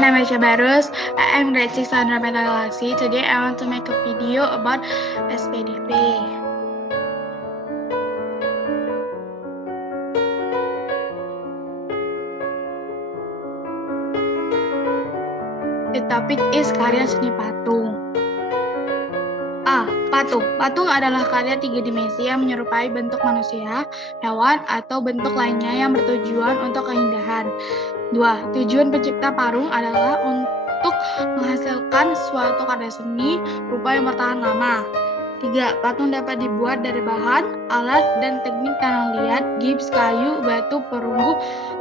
name is Barus. I am grade 6 under Meta Galaxy. Today I want to make a video about SPDP. The topic is karya seni patung. Patung. Patung adalah karya 3 dimensi yang menyerupai bentuk manusia, hewan, atau bentuk lainnya yang bertujuan untuk keindahan. 2. Tujuan pencipta patung adalah untuk menghasilkan suatu karya seni rupa yang bertahan lama. 3. Patung dapat dibuat dari bahan, alat, dan teknik tanah liat, gips, kayu, batu, perunggu,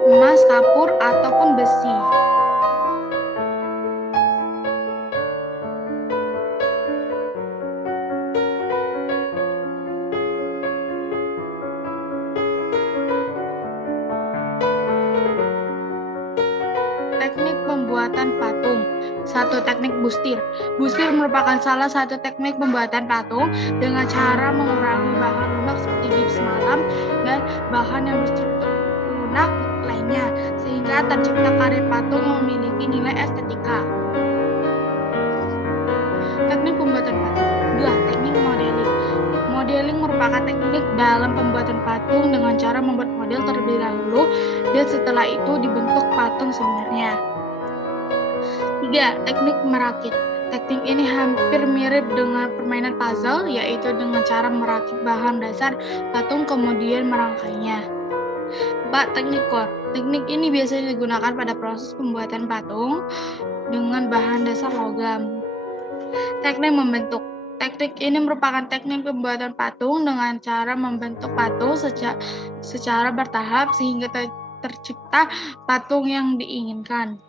emas, kapur, ataupun besi. Teknik pembuatan patung. 1. Teknik bustir. Bustir merupakan salah satu teknik pembuatan patung dengan cara mengurangi bahan lunak seperti gips malam dan bahan yang berstruktur lunak lainnya, sehingga tercipta karya patung yang memiliki nilai estetika. Teknik pembuatan patung. 2. Teknik modeling. Modeling merupakan teknik dalam pembuatan patung dengan cara membuat model terlebih dahulu dan setelah itu dibentuk patung sebenarnya. 3. Teknik merakit. Teknik ini hampir mirip dengan permainan puzzle, yaitu dengan cara merakit bahan dasar patung kemudian merangkainya. 4. Teknik core. Teknik ini biasanya digunakan pada proses pembuatan patung dengan bahan dasar logam. Teknik membentuk. Teknik ini merupakan teknik pembuatan patung dengan cara membentuk patung secara bertahap sehingga tercipta patung yang diinginkan.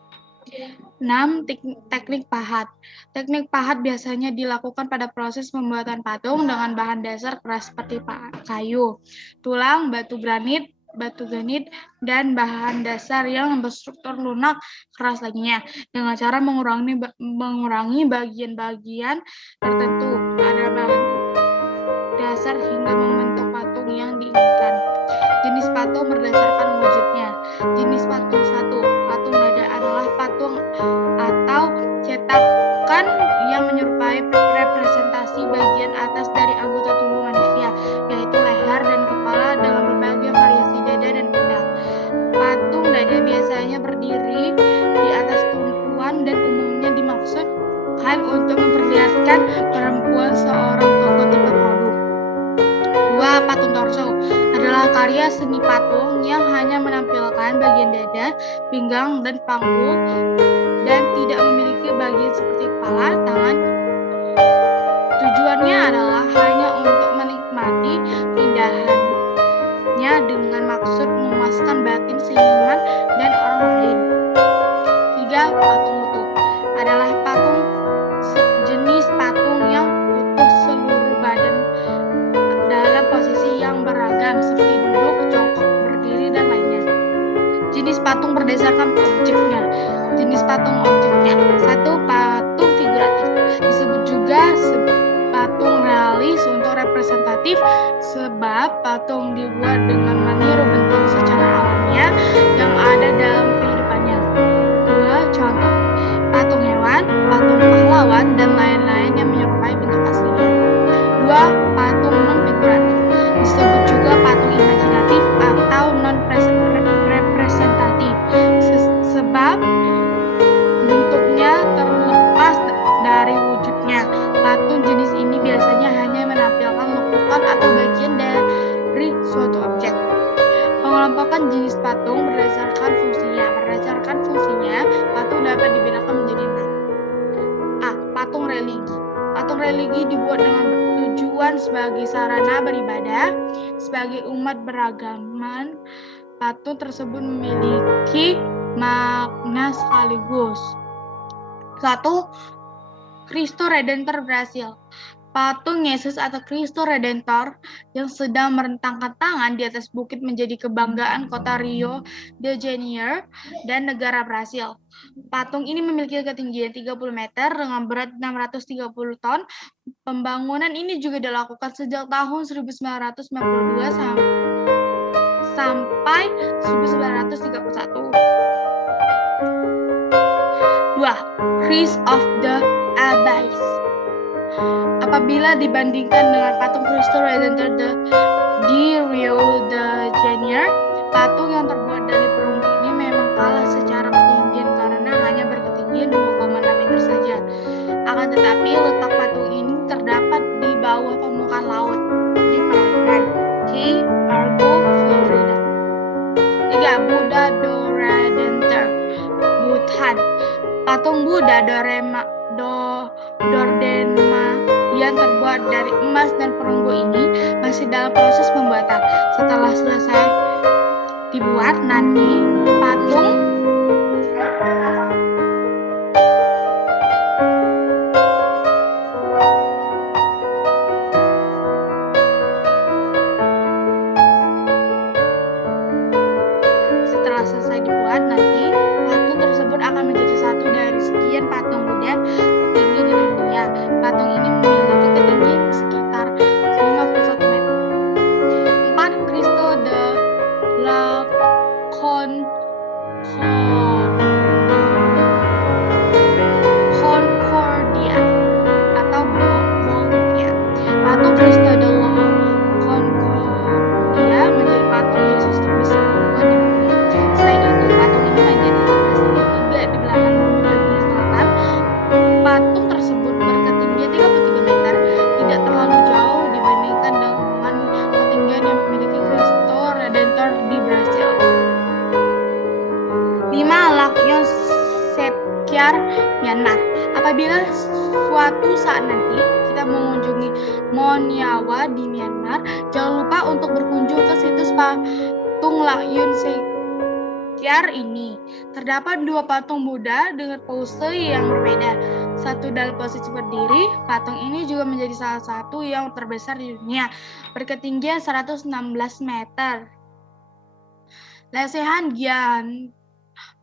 6. Teknik pahat. Teknik pahat biasanya dilakukan pada proses pembuatan patung dengan bahan dasar keras seperti kayu, tulang, batu granit, dan bahan dasar yang berstruktur lunak keras lainnya dengan cara mengurangi bagian-bagian tertentu pada bahan dasar hingga membentuk patung yang diinginkan. Jenis patung berdasarkan wujudnya. Jenis patung 1. Patung dada adalah patung atau cetakan yang menyerupai representasi bagian atas dari anggota tubuh manusia, yaitu leher dan kepala dengan berbagai variasi dada dan pundak. Patung dada biasanya berdiri di atas tumpuan dan umumnya dimaksudkan untuk memperlihatkan perempuan seorang tokoh tipe produk. 2. Patung torso adalah karya seni patung yang hanya menampilkan bagian dada, pinggang, dan panggul dan tidak memiliki bagian seperti kepala, tangan. Tujuannya adalah hanya untuk menikmati keindahannya dengan maksud memuaskan batin seniman dan orang lain. 3. Patung utuh adalah jenis patung yang utuh seluruh badan dalam posisi yang beragam seperti duduk, jongkok, berdiri, dan lainnya. Jenis patung berdasarkan objeknya. Jenis patung objeknya. 1. Patung figuratif. Disebut juga patung realis untuk representatif sebab patung dibuat dengan meniru bentuk secara alamiah yang ada dalam kehidupannya. 2. Contoh. Patung hewan, patung pahlawan, dan lain-lain yang menyerupai bentuk aslinya. 2. Patung non-figuratif. Disebut juga patung imajinatif atau non-representatif sebab bentuknya terlepas dari wujudnya. Patung jenis ini biasanya hanya menampilkan lekukan atau bagian dari suatu objek. Pengelompokan jenis patung berdasarkan fungsinya. Berdasarkan fungsinya, patung dapat dibedakan menjadi 6. A. Patung religi. Patung religi dibuat dengan tujuan sebagai sarana beribadah. Sebagai umat beragaman, patung tersebut memiliki makna sekaligus. 1. Kristo Redentor Brasil. Patung Yesus atau Kristo Redentor yang sedang merentangkan tangan di atas bukit menjadi kebanggaan kota Rio de Janeiro dan negara Brasil. Patung ini memiliki ketinggian 30 meter dengan berat 630 ton. Pembangunan ini juga dilakukan sejak tahun 1992 sampai 1931. 2. Chris of the Abyss. Apabila dibandingkan dengan patung Cristo Redentor di Rio de Janeiro, patung yang terbuat dari perunggu ini memang kalah secara ketinggian karena hanya berketinggian 2,6 meter saja. Akan tetapi letak patung ini terdapat di bawah permukaan laut di perairan Key Largo, Florida. 3. Buddha do Redentor, Bhutan. Patung Buddha Dordema yang terbuat dari emas dan perunggu ini masih dalam proses pembuatan. Setelah selesai dibuat, nanti patung tersebut akan menjadi satu dari sekian patung Buddha tertinggi di dunia. Patung ini memiliki ketinggian sekitar 51 meter. 4. Cristo de la Concordia atau Bolivia. Patung Cristo de la Concordia menjadi patung Yesus terbesar kedua di dunia. Selain itu, patung ini menjadi terbesar ketiga di belahan bumi bagian selatan. Patung tersebut berketinggian 33 meter, tidak terlalu jauh dibandingkan dengan ketinggian yang memiliki Cristo Redentor di Brasil. 5. Lac Yon Sepkiar, Myanmar. Apabila suatu saat nanti kita mengunjungi Mon Yawa di Myanmar, jangan lupa untuk berkunjung ke situs patung Lac Yon Sepkiar ini. Terdapat 2 patung Buddha dengan pose yang berbeda. Satu dalam posisi berdiri. Patung ini juga menjadi salah satu yang terbesar di dunia, berketinggian 116 meter. Lesehan Gyan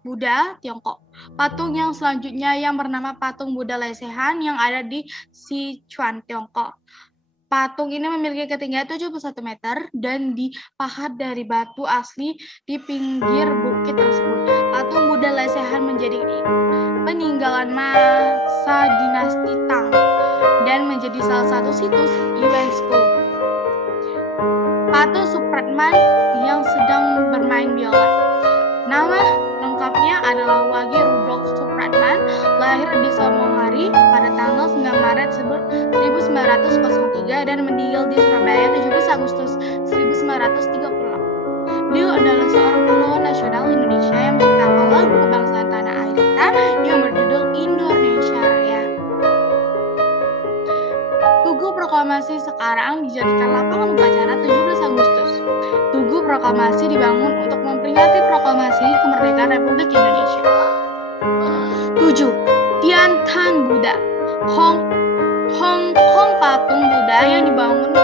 Buddha, Tiongkok. Patung yang selanjutnya yang bernama patung Buddha lesehan yang ada di Sichuan, Tiongkok. Patung ini memiliki ketinggian 71 meter dan dipahat dari batu asli di pinggir bukit tersebut. Patung Buddha lesehan menjadi peninggalan masa dinasti Tang dan menjadi salah satu situs UNESCO. Patung Supratman yang sedang bermain biola. Nama lengkapnya adalah Wage Rudolf Supratman, lahir di Samosir pada tanggal 9 Maret 1903 dan meninggal di Surabaya 17 Agustus 1936. Beliau adalah seorang pahlawan nasional Indonesia yang menciptakan lagu kebangsaan tanah air kita yang berjudul Indonesia Raya. Tugu Proklamasi sekarang dijadikan lapangan upacara 17 Agustus. Tugu Proklamasi dibangun untuk memperingati proklamasi kemerdekaan Republik Indonesia. 7. Tian Tan Buddha, Hong Kong. Patung Buddha yang dibangun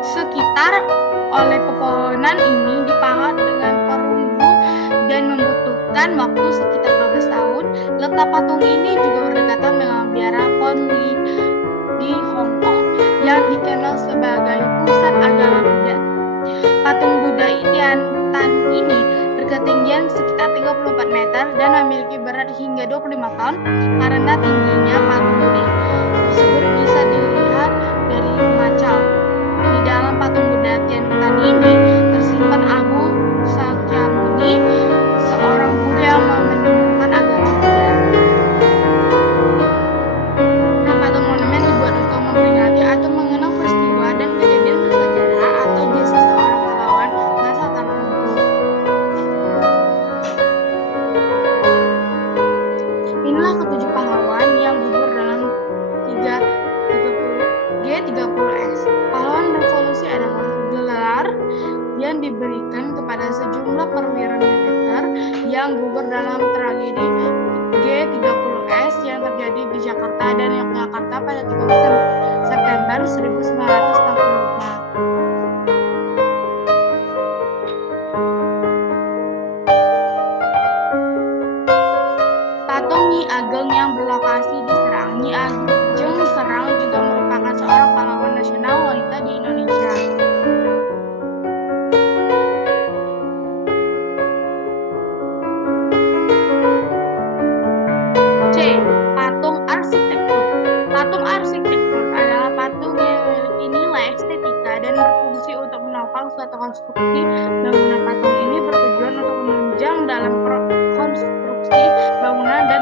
sekitar oleh pepohonan ini dipahat dengan perunggu dan membutuhkan waktu sekitar 12 tahun. Letak patung ini juga berdekatan dengan biara Pon di Hong Kong yang dikenal sebagai pusat agama Buddha. Patung Buddha Tian Tan ini berketinggian sekitar 34 meter dan memiliki berat hingga 25 ton karena tingginya patung Buddha tersebut bisa dilihat dari Macau. Di dalam patung Buddha Tian Tan ini tersimpan Abu Sakyamuni, seorang Buddha yang menyembuhkan agama Buddha. Patung monumen dibuat untuk memperingati atau mengenang peristiwa dan kejadian bersejarah atau jasa seorang pahlawan masa tertentu. Inilah ketujuh pahlawan yang gugur dalam G30S. Pahlawan revolusi adalah gelar yang diberikan kepada sejumlah perwira militer yang gugur dalam tragedi G30S yang terjadi di Jakarta dan Yogyakarta pada 30 September 1945. Patung Nyi Ageng yang berlokasi di Serang. Nyi Ageng Serang juga merupakan seorang pahlawan nasional wanita di Indonesia. Bangunan patung ini bertujuan untuk menunjang dalam konstruksi bangunan dan